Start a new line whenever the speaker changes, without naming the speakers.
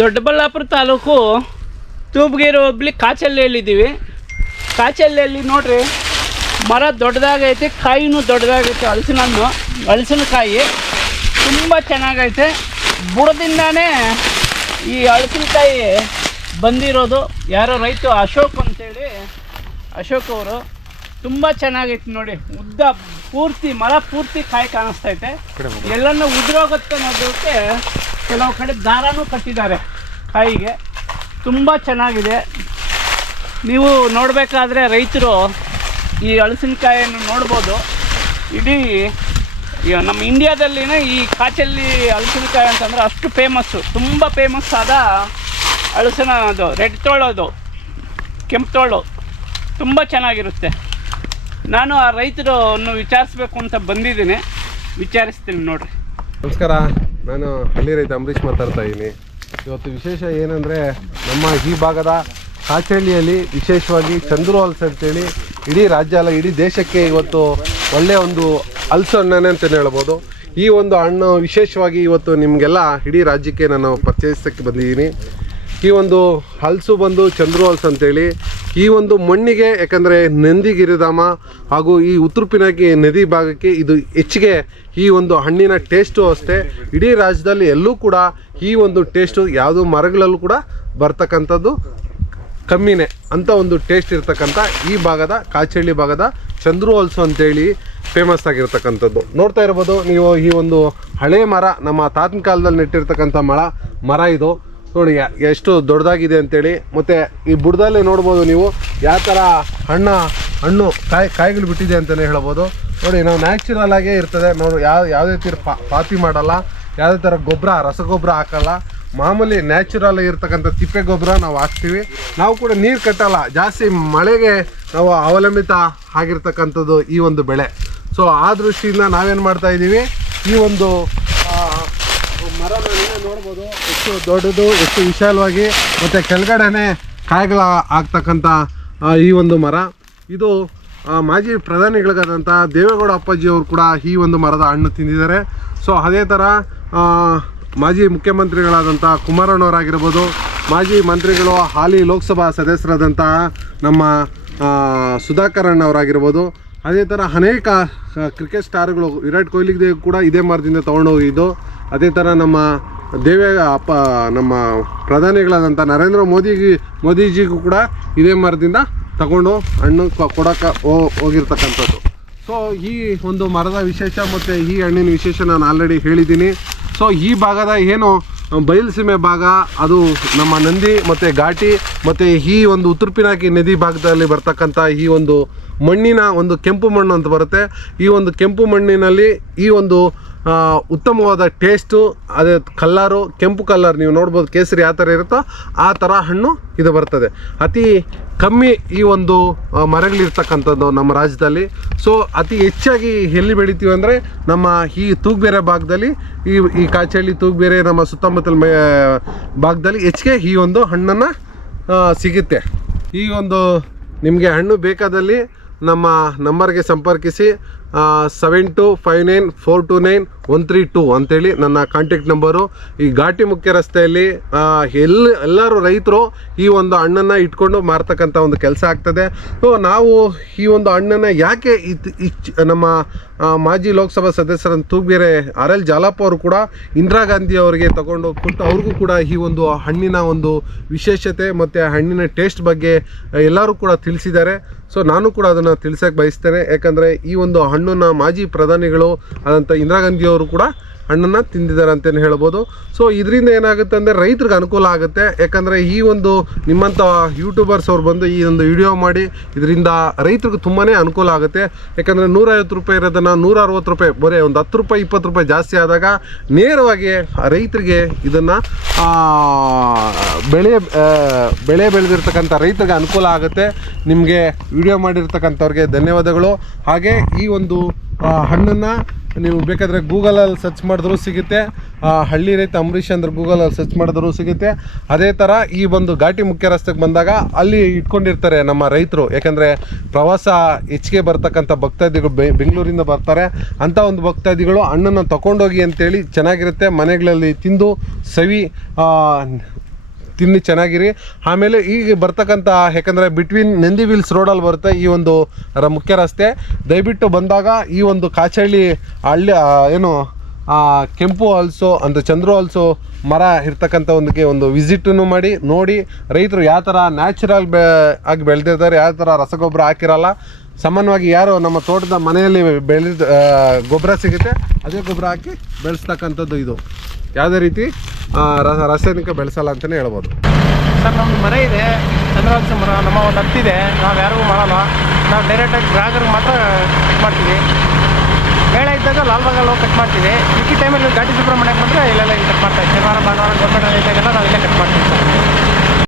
ದೊಡ್ಡಬಳ್ಳಾಪುರ ತಾಲೂಕು ತೂಬಗೆರೆ ಹೋಬ್ಳಿ ಕಾಚಲ್ಲೆಯಲ್ಲಿದ್ದೀವಿ. ಕಾಚಲ್ಲೆಯಲ್ಲಿ ನೋಡ್ರಿ ಮರ ದೊಡ್ಡದಾಗೈತೆ ಕಾಯಿನೂ ದೊಡ್ಡದಾಗೈತೆ ಹಲಸಿನ ಹಣ್ಣು ಹಲಸಿನಕಾಯಿ. ತುಂಬ ಚೆನ್ನಾಗೈತೆ. ಬುಡದಿಂದಾನೇ ಈ ಹಲಸಿನಕಾಯಿ ಬಂದಿರೋದು. ಯಾರೋ ರೈತ ಅಶೋಕ್ ಅಂತೇಳಿ ಅಶೋಕ್ ಅವರು. ತುಂಬ ಚೆನ್ನಾಗೈತೆ ನೋಡಿ. ಉದ್ದ ಪೂರ್ತಿ ಮರ ಪೂರ್ತಿ ಕಾಯಿ ಕಾಣಿಸ್ತೈತೆ ಎಲ್ಲನೂ ಉದುರೋಗುತ್ತೆ ಅನ್ನೋದಕ್ಕೆ ಕೆಲವು ಕಡೆ ದಾರನೂ ಕಟ್ಟಿದ್ದಾರೆ. ಕಾಯಿಗೆ ತುಂಬ ಚೆನ್ನಾಗಿದೆ. ನೀವು ನೋಡಬೇಕಾದ್ರೆ ರೈತರು ಈ ಹಲಸಿನಕಾಯಿಯನ್ನು ನೋಡ್ಬೋದು. ಇಡೀ ನಮ್ಮ ಇಂಡಿಯಾದಲ್ಲಿನೇ ಈ ಕಾಚಲ್ಲಿ ಹಲಸಿನಕಾಯಿ ಅಂತಂದರೆ ಅಷ್ಟು ಫೇಮಸ್ಸು ತುಂಬ ಫೇಮಸ್ ಆದ ಹಲಸಿನ ಅದು, ರೆಡ್ ತೋಳೋದು ಕೆಂಪು ತೋಳು. ತುಂಬ ಚೆನ್ನಾಗಿರುತ್ತೆ. ನಾನು ಆ ರೈತರನ್ನು ವಿಚಾರಿಸ್ಬೇಕು ಅಂತ ಬಂದಿದ್ದೀನಿ. ವಿಚಾರಿಸ್ತೀನಿ ನೋಡಿರಿ.
ನಮಸ್ಕಾರ. ನಾನು ಹಳ್ಳಿ ರೈತ ಅಂಬರೀಷ್ ಮಾತಾಡ್ತಾ ಇದ್ದೀನಿ ಇವತ್ತು ವಿಶೇಷ ಏನಂದರೆ ನಮ್ಮ ಈ ಭಾಗದ ಕಾಚಳ್ಳಿಯಲ್ಲಿ ವಿಶೇಷವಾಗಿ ಚಂದ್ರು ಹಲ್ಸ್ ಅಂತೇಳಿ ಇಡೀ ರಾಜ್ಯ ಅಲ್ಲ, ಇಡೀ ದೇಶಕ್ಕೆ ಇವತ್ತು ಒಳ್ಳೆಯ ಒಂದು ಹಲ್ಸು ಹಣ್ಣನೇ ಅಂತಲೇ ಹೇಳ್ಬೋದು. ಈ ಒಂದು ಹಣ್ಣು ವಿಶೇಷವಾಗಿ ಇವತ್ತು ನಿಮಗೆಲ್ಲ ಇಡೀ ರಾಜ್ಯಕ್ಕೆ ನಾನು ಪರಿಚಯಿಸೋಕ್ಕೆ ಬಂದಿದ್ದೀನಿ. ಈ ಒಂದು ಹಲಸು ಬಂದು ಚಂದ್ರು ಹಲ್ಸು ಅಂತೇಳಿ ಈ ಒಂದು ಮಣ್ಣಿಗೆ ಯಾಕಂದರೆ ನಂದಿಗಿರಿಧಾಮ ಹಾಗೂ ಈ ಉತ್ತರ ಪಿನಾಕಿ ನದಿ ಭಾಗಕ್ಕೆ ಇದು ಹೆಚ್ಚಿಗೆ ಈ ಒಂದು ಹಣ್ಣಿನ ಟೇಸ್ಟು ಅಷ್ಟೇ. ಇಡೀ ರಾಜ್ಯದಲ್ಲಿ ಎಲ್ಲೂ ಕೂಡ ಈ ಒಂದು ಟೇಸ್ಟು ಯಾವುದೋ ಮರಗಳಲ್ಲೂ ಕೂಡ ಬರ್ತಕ್ಕಂಥದ್ದು ಕಮ್ಮಿನೇ. ಅಂತ ಒಂದು ಟೇಸ್ಟ್ ಇರ್ತಕ್ಕಂಥ ಈ ಭಾಗದ, ಕಾಚಳ್ಳಿ ಭಾಗದ ಚಂದ್ರು ಹಲ್ಸು ಅಂತೇಳಿ ಫೇಮಸ್ ಆಗಿರ್ತಕ್ಕಂಥದ್ದು. ನೋಡ್ತಾ ಇರ್ಬೋದು, ನೀವು ಈ ಒಂದು ಹಳೆ ಮರ, ನಮ್ಮ ತಾತನ ಕಾಲದಲ್ಲಿ ನೆಟ್ಟಿರ್ತಕ್ಕಂಥ ಮರ ಮರ ಇದು. ನೋಡಿ ಎಷ್ಟು ದೊಡ್ಡದಾಗಿದೆ ಅಂತೇಳಿ. ಮತ್ತು ಈ ಬುಡದಲ್ಲಿ ನೋಡ್ಬೋದು ನೀವು ಯಾವ ಥರ ಹಣ್ಣ, ಹಣ್ಣು ಕಾಯಿ, ಕಾಯಿಗಳು ಬಿಟ್ಟಿದೆ ಅಂತಲೇ ಹೇಳ್ಬೋದು. ನೋಡಿ, ನಾವು ನ್ಯಾಚುರಲ್ ಆಗೇ ಇರ್ತದೆ. ನೋಡಿ ಯಾವ, ಯಾವುದೇ ಪಾ, ಪಾತಿ ಮಾಡಲ್ಲ. ಯಾವುದೇ ಥರ ಗೊಬ್ಬರ, ರಸಗೊಬ್ಬರ ಹಾಕಲ್ಲ. ಮಾಮೂಲಿ ನ್ಯಾಚುರಲ್ ಇರ್ತಕ್ಕಂಥ ತಿಪ್ಪೆ ಗೊಬ್ಬರ ನಾವು ಹಾಕ್ತೀವಿ. ನಾವು ಕೂಡ ನೀರು ಕಟ್ಟಲ್ಲ. ಜಾಸ್ತಿ ಮಳೆಗೆ ನಾವು ಅವಲಂಬಿತ ಆಗಿರ್ತಕ್ಕಂಥದ್ದು ಈ ಒಂದು ಬೆಳೆ. ಸೊ ಆ ದೃಷ್ಟಿಯಿಂದ ನಾವೇನು ಮಾಡ್ತಾ ಇದ್ದೀವಿ? ಈ ಒಂದು ಮರ ನೋಡ್ಬೋದು. ಎಷ್ಟು ದೊಡ್ಡದು ಎಷ್ಟು ವಿಶಾಲವಾಗಿ ಮತ್ತು ಕೆಳಗಡೆನೆ ಕಾಯಿಗಳ ಆಗ್ತಕ್ಕಂಥ ಈ ಒಂದು ಮರ. ಇದು ಮಾಜಿ ಪ್ರಧಾನಿಗಳಿಗಾದಂಥ ದೇವೇಗೌಡ ಅಪ್ಪಾಜಿಯವರು ಕೂಡ ಈ ಒಂದು ಮರದ ಹಣ್ಣು ತಿಂದಿದ್ದಾರೆ. ಸೊ ಅದೇ ಥರ ಮಾಜಿ ಮುಖ್ಯಮಂತ್ರಿಗಳಾದಂಥ ಕುಮಾರಣ್ಣವರಾಗಿರ್ಬೋದು ಮಾಜಿ ಮಂತ್ರಿಗಳು ಹಾಲಿ ಲೋಕಸಭಾ ಸದಸ್ಯರಾದಂತಹ ನಮ್ಮ ಆ, ಸುಧಾಕರ್ ಅಣ್ಣವರಾಗಿರ್ಬೋದು ಅದೇ ಥರ ಅನೇಕ ಕ್ರಿಕೆಟ್ ಸ್ಟಾರ್ಗಳು ವಿರಾಟ್ ಕೊಹ್ಲಿಗೆ ಕೂಡ ಇದೇ ಮರದಿಂದ ತೊಗೊಂಡೋಗಿದ್ದು ಅದೇ ಥರ ನಮ್ಮ ದೇವೇ ಅಪ್ಪ, ನಮ್ಮ ಪ್ರಧಾನಿಗಳಾದಂಥ ನರೇಂದ್ರ ಮೋದಿಗೆ ಮೋದಿಜಿಗೂ ಕೂಡ ಇದೇ ಮರದಿಂದ ತಗೊಂಡು ಹಣ್ಣು ಕೊಡೋಕೆ ಹೋಗಿರ್ತಕ್ಕಂಥದ್ದು. ಸೊ ಈ ಒಂದು ಮರದ ವಿಶೇಷ ಮತ್ತು ಈ ಹಣ್ಣಿನ ವಿಶೇಷ ನಾನು ಆಲ್ರೆಡಿ ಹೇಳಿದ್ದೀನಿ. ಸೊ ಈ ಭಾಗದ ಏನು ಬಯಲುಸೀಮೆ ಭಾಗ, ಅದು ನಮ್ಮ ನಂದಿ ಮತ್ತು ಘಾಟಿ ಮತ್ತು ಈ ಒಂದು ಉತ್ತರ ಪಿನಾಕಿ ನದಿ ಭಾಗದಲ್ಲಿ ಬರ್ತಕ್ಕಂಥ ಈ ಒಂದು ಮಣ್ಣಿನ ಒಂದು ಕೆಂಪು ಮಣ್ಣು ಅಂತ ಬರುತ್ತೆ. ಈ ಒಂದು ಕೆಂಪು ಮಣ್ಣಿನಲ್ಲಿ ಈ ಒಂದು ಉತ್ತಮವಾದ ಟೇಸ್ಟು, ಅದೇ ಕಲ್ಲರು, ಕೆಂಪು ಕಲ್ಲರ್ ನೀವು ನೋಡ್ಬೋದು ಕೇಸರಿ ಯಾವ ಥರ ಇರುತ್ತೋ ಆ ಥರ ಹಣ್ಣು ಇದು ಬರ್ತದೆ. ಅತಿ ಕಮ್ಮಿ ಈ ಒಂದು ಮರಗಳಿರ್ತಕ್ಕಂಥದ್ದು ನಮ್ಮ ರಾಜ್ಯದಲ್ಲಿ. ಸೊ ಅತಿ ಹೆಚ್ಚಾಗಿ ಎಲ್ಲಿ ಬೆಳಿತೀವಿ ಅಂದರೆ ನಮ್ಮ ಈ ತೂಗ್ಬೇರೆ ಭಾಗದಲ್ಲಿ, ಈ ಈ ಕಾಚಳ್ಳಿ ತೂಗ್ಬೇರೆ ನಮ್ಮ ಸುತ್ತಮುತ್ತಲ ಭಾಗದಲ್ಲಿ ಹೆಚ್ಚಿಗೆ ಈ ಒಂದು ಹಣ್ಣನ್ನು ಸಿಗುತ್ತೆ. ಈ ಒಂದು ನಿಮಗೆ ಹಣ್ಣು ಬೇಕಾದಲ್ಲಿ ನಮ್ಮ ನಂಬರ್ಗೆ ಸಂಪರ್ಕಿಸಿ seven two five nine four two nine one three two ಅಂತೇಳಿ ನನ್ನ ಕಾಂಟ್ಯಾಕ್ಟ್ ನಂಬರು ಈ ಘಾಟಿ ಮುಖ್ಯ ರಸ್ತೆಯಲ್ಲಿ ಎಲ್ಲಿ ಎಲ್ಲ ಎಲ್ಲರೂ ರೈತರು ಈ ಒಂದು ಹಣ್ಣನ್ನು ಇಟ್ಕೊಂಡು ಮಾರ್ತಕ್ಕಂಥ ಒಂದು ಕೆಲಸ ಆಗ್ತದೆ. ಸೊ ನಾವು ಈ ಒಂದು ಹಣ್ಣನ್ನು ಯಾಕೆ ನಮ್ಮ ಮಾಜಿ ಲೋಕಸಭಾ ಸದಸ್ಯರ ತೂಗ್ಬೇರೆ ಆರ್ ಎಲ್ ಜಾಲಪ್ಪ ಅವರು ಕೂಡ ಇಂದಿರಾ ಗಾಂಧಿ ಅವರಿಗೆ ತಗೊಂಡು ಕೊಟ್ಟು ಅವ್ರಿಗೂ ಕೂಡ ಈ ಒಂದು ಹಣ್ಣಿನ ಒಂದು ವಿಶೇಷತೆ ಮತ್ತು ಹಣ್ಣಿನ ಟೇಸ್ಟ್ ಬಗ್ಗೆ ಎಲ್ಲರೂ ಕೂಡ ತಿಳಿಸಿದ್ದಾರೆ. ಸೊ ನಾನು ಕೂಡ ಅದನ್ನು ತಿಳಿಸೋಕೆ ಬಯಸ್ತೇನೆ. ಯಾಕಂದರೆ ಈ ಒಂದು ಹಣ್ಣನ್ನು ಮಾಜಿ ಪ್ರಧಾನಿಗಳು ಆದಂಥ ಇಂದಿರಾ ಗಾಂಧಿ ಅವರು ಕೂಡ ಹಣ್ಣನ್ನು ತಿಂದಿದ್ದಾರೆ ಅಂತಲೇ ಹೇಳ್ಬೋದು. ಸೊ ಇದರಿಂದ ಏನಾಗುತ್ತೆ ಅಂದರೆ ರೈತರಿಗೆ ಅನುಕೂಲ ಆಗುತ್ತೆ. ಯಾಕಂದರೆ ಈ ಒಂದು ನಿಮ್ಮಂಥ ಯೂಟ್ಯೂಬರ್ಸ್ ಅವ್ರು ಬಂದು ಈ ಒಂದು ವಿಡಿಯೋ ಮಾಡಿ ಇದರಿಂದ ರೈತರಿಗೆ ತುಂಬಾ ಅನುಕೂಲ ಆಗುತ್ತೆ. ಯಾಕಂದರೆ ನೂರೈವತ್ತು ರೂಪಾಯಿ ಇರೋದನ್ನು ನೂರ ಅರವತ್ತು ರೂಪಾಯಿ, ಬರೀ ಒಂದು ಹತ್ತು ರೂಪಾಯಿ, ಇಪ್ಪತ್ತು ರೂಪಾಯಿ ಜಾಸ್ತಿ ಆದಾಗ ನೇರವಾಗಿ ರೈತರಿಗೆ ಇದನ್ನು ಬೆಳೆ ಬೆಳೆ ಬೆಳೆದಿರ್ತಕ್ಕಂಥ ರೈತರಿಗೆ ಅನುಕೂಲ ಆಗುತ್ತೆ. ನಿಮಗೆ ವಿಡಿಯೋ ಮಾಡಿರ್ತಕ್ಕಂಥವ್ರಿಗೆ ಧನ್ಯವಾದಗಳು. ಹಾಗೆ ಈ ಒಂದು ಹಣ್ಣನ್ನು ನೀವು ಬೇಕಾದರೆ ಗೂಗಲಲ್ಲಿ ಸರ್ಚ್ ಮಾಡಿದ್ರೂ ಸಿಗುತ್ತೆ. ಹಳ್ಳಿ ರೈತ ಅಂಬರೀಷ್ ಅಂದ್ರೆ ಗೂಗಲಲ್ಲಿ ಸರ್ಚ್ ಮಾಡಿದ್ರೂ ಸಿಗುತ್ತೆ. ಅದೇ ಥರ ಈ ಒಂದು ಘಾಟಿ ಮುಖ್ಯ ರಸ್ತೆಗೆ ಬಂದಾಗ ಅಲ್ಲಿ ಇಟ್ಕೊಂಡಿರ್ತಾರೆ ನಮ್ಮ ರೈತರು. ಯಾಕಂದರೆ ಪ್ರವಾಸ ಹೆಚ್ಚಿಗೆ ಬರ್ತಕ್ಕಂಥ ಭಕ್ತಾದಿಗಳು ಬೆಂಗಳೂರಿಂದ ಬರ್ತಾರೆ. ಅಂಥ ಒಂದು ಭಕ್ತಾದಿಗಳು ಹಣ್ಣನ್ನು ತಗೊಂಡೋಗಿ ಅಂತೇಳಿ ಚೆನ್ನಾಗಿರುತ್ತೆ. ಮನೆಗಳಲ್ಲಿ ತಿಂದು ಸವಿ ತಿನ್ನಿ ಚೆನ್ನಾಗಿರಿ. ಆಮೇಲೆ ಈಗ ಬರ್ತಕ್ಕಂಥ ಯಾಕಂದರೆ ಬಿಟ್ವೀನ್ ನಂದಿ ವಿಲ್ಸ್ ರೋಡಲ್ಲಿ ಬರುತ್ತೆ ಈ ಒಂದು ರ- ಮುಖ್ಯ ರಸ್ತೆ. ದಯವಿಟ್ಟು ಬಂದಾಗ ಈ ಒಂದು ಕಾಚಹಳ್ಳಿ ಹಳ್ಳಿ ಏನು ಕೆಂಪು ಹಲ್ಸು ಅಂದರೆ ಚಂದ್ರು ಹಲ್ಸು ಮರ ಇರ್ತಕ್ಕಂಥ ಒಂದಕ್ಕೆ ಒಂದು ವಿಸಿಟನ್ನು ಮಾಡಿ ನೋಡಿ ರೈತರು ಯಾವ ಥರ ನ್ಯಾಚುರಲ್ ಬೆ ಆಗಿ ಬೆಳೆದಿರ್ತಾರೆ ಯಾವ ಥರ ರಸಗೊಬ್ಬರ ಹಾಕಿರಲ್ಲ ಸಾಮಾನ್ಯವಾಗಿ ಯಾರು ನಮ್ಮ ತೋಟದ ಮನೆಯಲ್ಲಿ ಬೆಳೆದ ಗೊಬ್ಬರ ಸಿಗುತ್ತೆ ಅದೇ ಗೊಬ್ಬರ ಹಾಕಿ ಬೆಳೆಸ್ತಕ್ಕಂಥದ್ದು ಇದು. ಯಾವುದೇ ರೀತಿ ಆ, ರಾಸಾಯನಿಕ ಬೆಳೆಸಲ್ಲ ಅಂತಲೇ ಹೇಳ್ಬೋದು.
ಸರ್ ನಮ್ಮ ಮರ ಇದೆ ಚಂದ್ರವಂಶ ಮರ ನಮ್ಮ ಒಂದು ಹತ್ತಿದೆ ನಾವು ಯಾರಿಗೂ ಮಾಡಲ್ಲ. ನಾವು ಡೈರೆಕ್ಟಾಗಿ ಗ್ರಾಹಕರಿಗೆ ಮಾತ್ರ ಮಾಡ್ತೀವಿ. ಮೇಳ ಇದ್ದಾಗ ಲಾಲ್ಬಾಗಲ್ಲಿ ಹೋಗಿ ಕಟ್ ಮಾಡ್ತೀವಿ. ಇಕ್ಕಿ ಟೈಮಲ್ಲಿ ಘಾಟಿ ಸುಬ್ರಹ್ಮಣ್ಯಕ್ಕೆ ಬಂದರೆ ಇಲ್ಲೆಲ್ಲ ಇಲ್ಲಿ ಕಟ್ ಮಾಡ್ತಾರೆ ಶನಿವಾರ, ಭಾನುವಾರ ಗೌರ್ಮೆಂಟ್ ಇದ್ದಾಗೆಲ್ಲ ನಾವು ಇಲ್ಲೇ ಕಟ್ ಮಾಡ್ತೀವಿ. ಸರ್